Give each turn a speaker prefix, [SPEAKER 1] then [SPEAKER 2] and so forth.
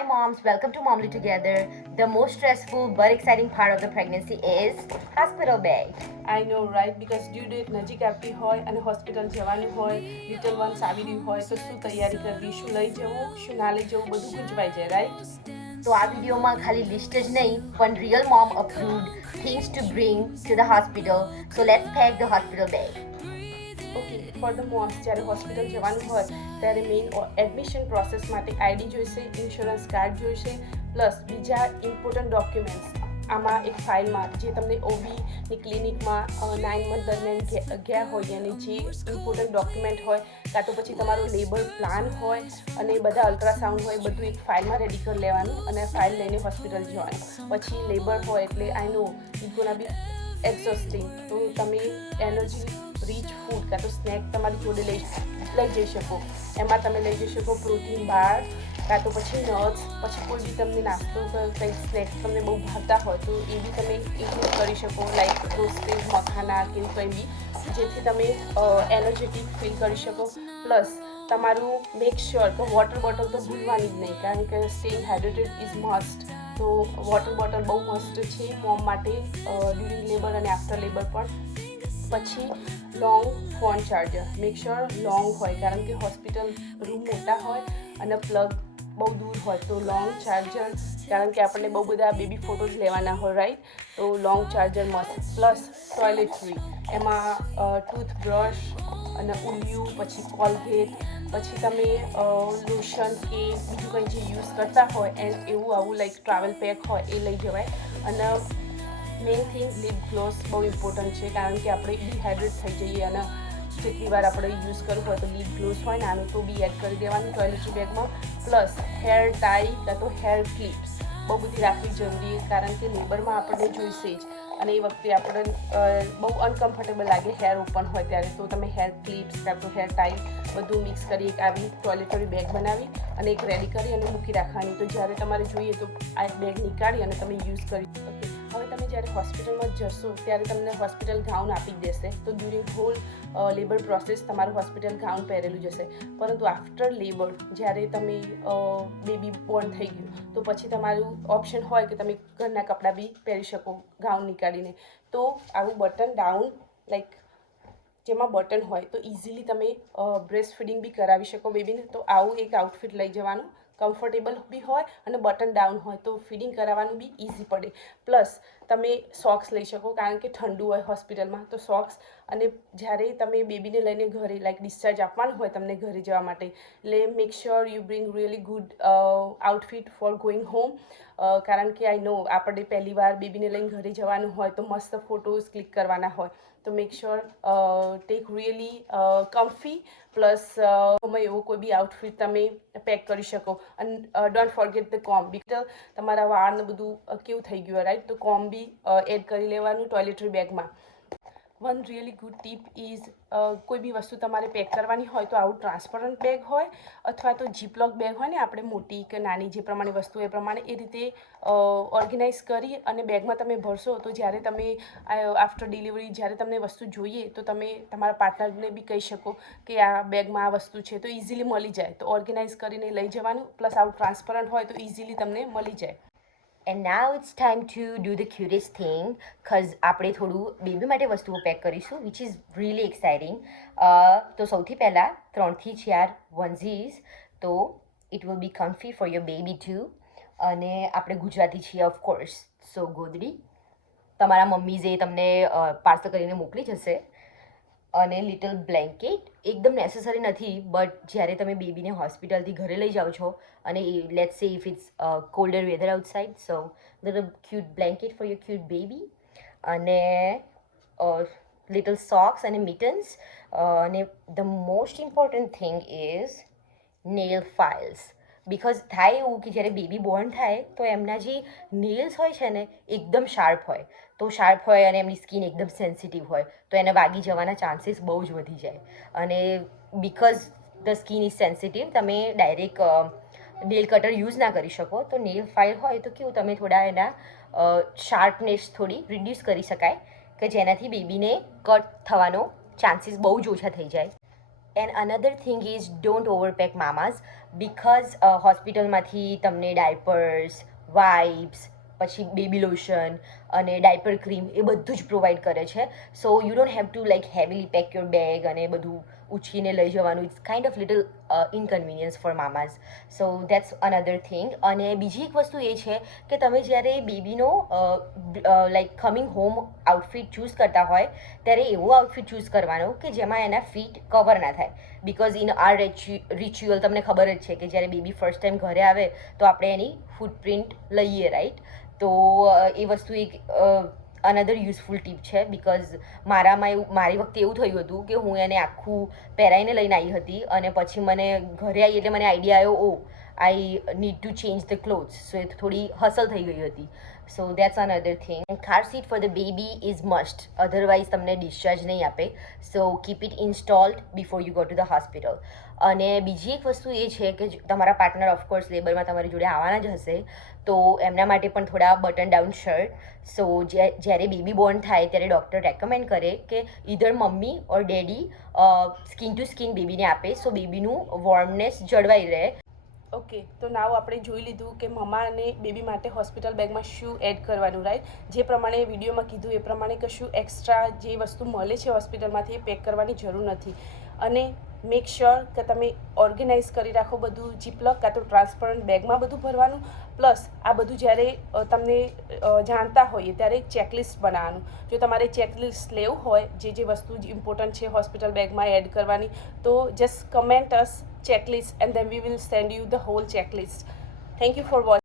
[SPEAKER 1] Hi, moms. Welcome to Momly Together. The most stressful but exciting part of the pregnancy is hospital bag.
[SPEAKER 2] I know right because due date નજીક આવતી હોય અને hospital જવાનું હોય little once આવી રહ્યું હોય તો શું તૈયારી કરવી શું લઈ જવું શું ના લઈ જવું બધું ગુંચવાઈ જાય રાઈટ
[SPEAKER 1] તો આ વિડીયોમાં ખાલી લિસ્ટ જ નહીં પણ real mom approved things to bring to the hospital so let's pack the hospital bag
[SPEAKER 2] okay for the moms જ્યારે હોસ્પિટલ જવાનું હોય, ત્યારે મેઇન એડમિશન પ્રોસેસ માટે આઈડી જોઈશે ઇન્સ્યોરન્સ કાર્ડ જોઈશે પ્લસ બીજા ઇમ્પોર્ટન્ટ ડોક્યુમેન્ટ્સ આમાં એક ફાઇલમાં જે તમને ઓબીની ક્લિનિકમાં નાઇન મંથ દરમિયાન ગયા હોય અને જે ઇમ્પોર્ટન્ટ ડોક્યુમેન્ટ હોય, કાં તો પછી તમારો લેબર પ્લાન હોય, અને બધા અલ્ટ્રાસાઉન્ડ હોય, બધું એક ફાઇલમાં રેડી કરી લેવાનું, અને ફાઇલ લઈને હોસ્પિટલ જવાનું. પછી લેબર હોય એટલે આઈ નો ઇટ બી એક્ઝોસ્ટિંગ તો તમે એનર્જી રીચ ફૂડ કાં તો સ્નેક તમારી જોડે લઈ લઈ જઈ શકો એમાં તમે લઈ જઈ શકો પ્રોટીન બાર કાં તો પછી નટ્સ પછી કોઈ બી તમને નાસ્તો કંઈ કંઈક સ્નેક તમને બહુ ભાવતા હોય તો એ બી તમે ઇન્ક્લુડ કરી શકો લાઈક રોસ્ટેડ મખાના કે કંઈ બી જેથી તમે એનર્જેટિક ફીલ કરી શકો પ્લસ તમારું મેક શ્યોર કે વોટર બોટલ તો ભૂલવાની જ નહીં કારણ કે સ્ટેઇંગ હાઇડ્રેટેડ ઇઝ મસ્ટ તો વોટર બોટલ બહુ મસ્ત છે મોમ માટે ડ્યુરિંગ લેબર અને આફ્ટર લેબર પણ. પછી long phone charger make sure long હોય, કારણ કે હોસ્પિટલ રૂમ મોટા હોય અને પ્લગ બહુ દૂર હોય તો લોંગ ચાર્જર કારણ કે આપણને બહુ બધા બેબી ફોટોઝ લેવાના હોય રાઈટ તો લોંગ ચાર્જર મસ્ત પ્લસ ટોયલેટરી એમાં ટૂથબ્રશ અને ઉલિયું, પછી કોલગેટ, પછી તમે લોશન કે બીજું કંઈ જે યુઝ કરતા હોય એન્ડ એવું આવું લાઈક ટ્રાવેલ પેક હોય, એ લઈ જવાય. અને મેઇન થિંગ લિપ ગ્લોસ બહુ ઇમ્પોર્ટન્ટ છે, કારણ કે આપણે ડિહાઇડ્રેટ થઈ જઈએ અને જેટલી વાર આપણે યુઝ કરવું હોય તો લિપ ગ્લોસ હોય ને, આનું તો બી એડ કરી દેવાનું ટોયલેટરી બેગમાં પ્લસ હેર ટાઈ, કાં તો હેર ક્લિપ્સ બહુ બધી રાખવી જરૂરી કારણ કે લેબરમાં આપણને જોઈશે જ. અને એ વખતે આપણે બહુ અનકમ્ફર્ટેબલ લાગે હેર ઓપન હોય ત્યારે. તો તમે હેર ક્લિપ્સ કાં તો હેર ટાઈ બધું મિક્સ કરી એક આવી ટોયલેટરી બેગ બનાવી અને એક રેડી કરી અને મૂકી રાખવાની. તો જ્યારે તમારે જોઈએ તો આ બેગ નીકાળી અને તમે યુઝ કરી શકો જ્યારે હોસ્પિટલમાં જશો, ત્યારે તમને હોસ્પિટલ ગાઉન આપી દેશે. તો ડ્યુરિંગ હોલ લેબર પ્રોસેસ તમારું હોસ્પિટલ ગાઉન પહેરેલું જશે. પરંતુ આફ્ટર લેબર જ્યારે તમે બેબી બોર્ન થઈ ગયું, તો પછી તમારું ઓપ્શન હોય કે તમે ઘરના કપડાં બી પહેરી શકો ગાઉન નીકાળીને. તો આવું બટન ડાઉન લાઈક જેમાં બટન હોય, તો ઇઝીલી તમે બ્રેસ્ટ ફીડિંગ બી કરાવી શકો બેબીને તો આવું એક આઉટફિટ લઈ જવાનું. કમ્ફર્ટેબલ બી હોય અને બટન ડાઉન હોય તો ફીડિંગ કરાવવાનું બી ઇઝી પડે. પ્લસ તમે સોક્સ લઈ શકો કારણ કે ઠંડુ હોય હોસ્પિટલમાં તો સોક્સ અને જ્યારે તમે બેબીને લઈને ઘરે લાઈક ડિસ્ચાર્જ આપવાનું હોય તમને ઘરે જવા માટે, એટલે make sure you bring really good outfit for going home કારણ કે આઈ નો આપણે પહેલી વાર બેબીને લઈને ઘરે જવાનું હોય તો મસ્ત ફોટોઝ ક્લિક કરવાના હોય. તો make sure take really comfy plus તમે એવો કોઈ બી આઉટફિટ તમે પેક કરી શકો. અને don't forget the comb because તમારા વાળને બધું કેવું થઈ ગયું રાઈટ તો કોમ બી એડ કરી લેવાનું ટોયલેટરી બેગમાં one really good tip is કોઈ બી વસ્તુ તમારે પેક કરવાની હોય તો આવું ટ્રાન્સપરન્ટ બેગ હોય અથવા તો જીપલોક બેગ હોય ને, આપણે મોટી કે નાની જે પ્રમાણે વસ્તુ એ પ્રમાણે એ રીતે ઓર્ગેનાઇઝ કરી અને બેગમાં તમે ભરશો તો જ્યારે તમે આફ્ટર ડિલિવરી જ્યારે તમને વસ્તુ જોઈએ તો તમે તમારા પાર્ટનરને બી કહી શકો કે આ બેગમાં આ વસ્તુ છે તો ઇઝીલી મળી જાય. તો ઓર્ગેનાઇઝ કરીને લઈ જવાનું પ્લસ આવું ટ્રાન્સપરન્ટ હોય તો ઇઝીલી તમને મળી જાય.
[SPEAKER 1] And now it's time to do the curious thing ખઝ આપણે થોડું બેબી માટે વસ્તુઓ પેક કરીશું વિચ ઇઝ રિયલી એક્સાઇટિંગ તો સૌથી પહેલાં ત્રણથી ચાર વનઝીઝ તો it will be comfy for your baby too અને આપણે ગુજરાતી છીએ ઓફકોર્સ સો ગોદડી તમારા મમ્મીઝે તમને પાર્સલ કરીને મોકલી જશે અને લિટલ બ્લેન્કેટ એકદમ નેસેસરી નથી બટ જ્યારે તમે બેબીને હોસ્પિટલથી ઘરે લઈ જાઓ છો અને let's say if it's colder weather outside so little cute blanket for your cute baby અને લિટલ સોક્સ અને મિટન્સ અને the most important thing is nail files because થાય એવું કે જ્યારે બેબી બોર્ન થાય, તો એમના જે નેલ્સ હોય છે ને, એકદમ શાર્પ હોય. તો શાર્પ હોય અને એમની સ્કિન એકદમ સેન્સિટિવ હોય. તો એને વાગી જવાના ચાન્સીસ બહુ જ વધી જાય. અને because the skin is sensitive તમે ડાયરેક્ટ નેલ કટર યુઝ ના કરી શકો. તો નેલ ફાઇલ હોય તો કેવું, તમે થોડા એના શાર્પનેસ થોડી રિડ્યુસ કરી શકાય. કે જેનાથી બેબીને કટ થવાનો ચાન્સીસ બહુ જ ઓછા થઈ જાય. And another thing is don't overpack mamas because હોસ્પિટલમાંથી તમને ડાયપર્સ વાઇપ્સ પછી બેબી લોશન અને ડાયપર ક્રીમ એ બધું જ પ્રોવાઈડ કરે છે. So you don't have to like heavily pack your bag અને બધું ઉછીને લઈ જવાનું. It's kind of little inconvenience for mamas so that's another thing અને બીજી એક વસ્તુ એ છે કે તમે જ્યારે બેબીનો like coming home outfit choose કરતા હોય, ત્યારે એવો આઉટફિટ ચૂઝ કરવાનો કે જેમાં એના ફીટ કવર ના થાય. બિકોઝ ઇન આર રિચ્યુઅલ તમને ખબર જ છે કે જ્યારે બેબી ફર્સ્ટ ટાઈમ ઘરે આવે, તો આપણે એની ફૂટપ્રિન્ટ લઈએ રાઈટ તો એ વસ્તુ એક અનધર યુઝફુલ ટીપ છે બિકોઝ મારામાં એવું, મારી વખતે એવું થયું હતું કે હું એને આખું પહેરાઈને લઈને આવી હતી અને પછી મને ઘરે આવી એટલે મને આઈડિયા આવ્યો ઓ I need to change the clothes so એ થોડી હસલ થઈ ગઈ હતી so that's another thing car seat for the baby is must otherwise તમને ડિસ્ચાર્જ નહીં આપે so keep it installed before you go to the hospital અને બીજી એક વસ્તુ એ છે કે તમારા પાર્ટનર ઓફકોર્સ લેબરમાં તમારી જોડે આવવાના જ હશે. તો એમના માટે પણ થોડા બટન ડાઉન શર્ટ સો જ્યારે બેબી બોર્ન થાય, ત્યારે ડૉક્ટર રેકમેન્ડ કરે કે either mummy or daddy skin to skin બેબીને આપે. સો બેબીનું વોર્મનેસ જળવાઈ રહે.
[SPEAKER 2] ઓકે, તો નાવ આપણે જોઈ લીધું કે મમા અને બેબી માટે હોસ્પિટલ બેગમાં શું એડ કરવાનું રાઈટ જે પ્રમાણે વિડીયોમાં કીધું, એ પ્રમાણે કશું એક્સ્ટ્રા જે વસ્તુ મળે છે હોસ્પિટલમાંથી એ પેક કરવાની જરૂર નથી. અને મેક શ્યોર કે તમે ઓર્ગેનાઇઝ કરી રાખો બધું જીપલક કાં તો ટ્રાન્સપરન્ટ બેગમાં બધું ભરવાનું પ્લસ આ બધું જ્યારે તમને જાણતા હોઈએ ત્યારે એક ચેકલિસ્ટ બનાવવાનું. જો તમારે ચેકલિસ્ટ લેવું હોય, જે જે વસ્તુ ઇમ્પોર્ટન્ટ છે હોસ્પિટલ બેગમાં એડ કરવાની, તો just comment us checklist and then we will send you the whole checklist. Thank you for watching.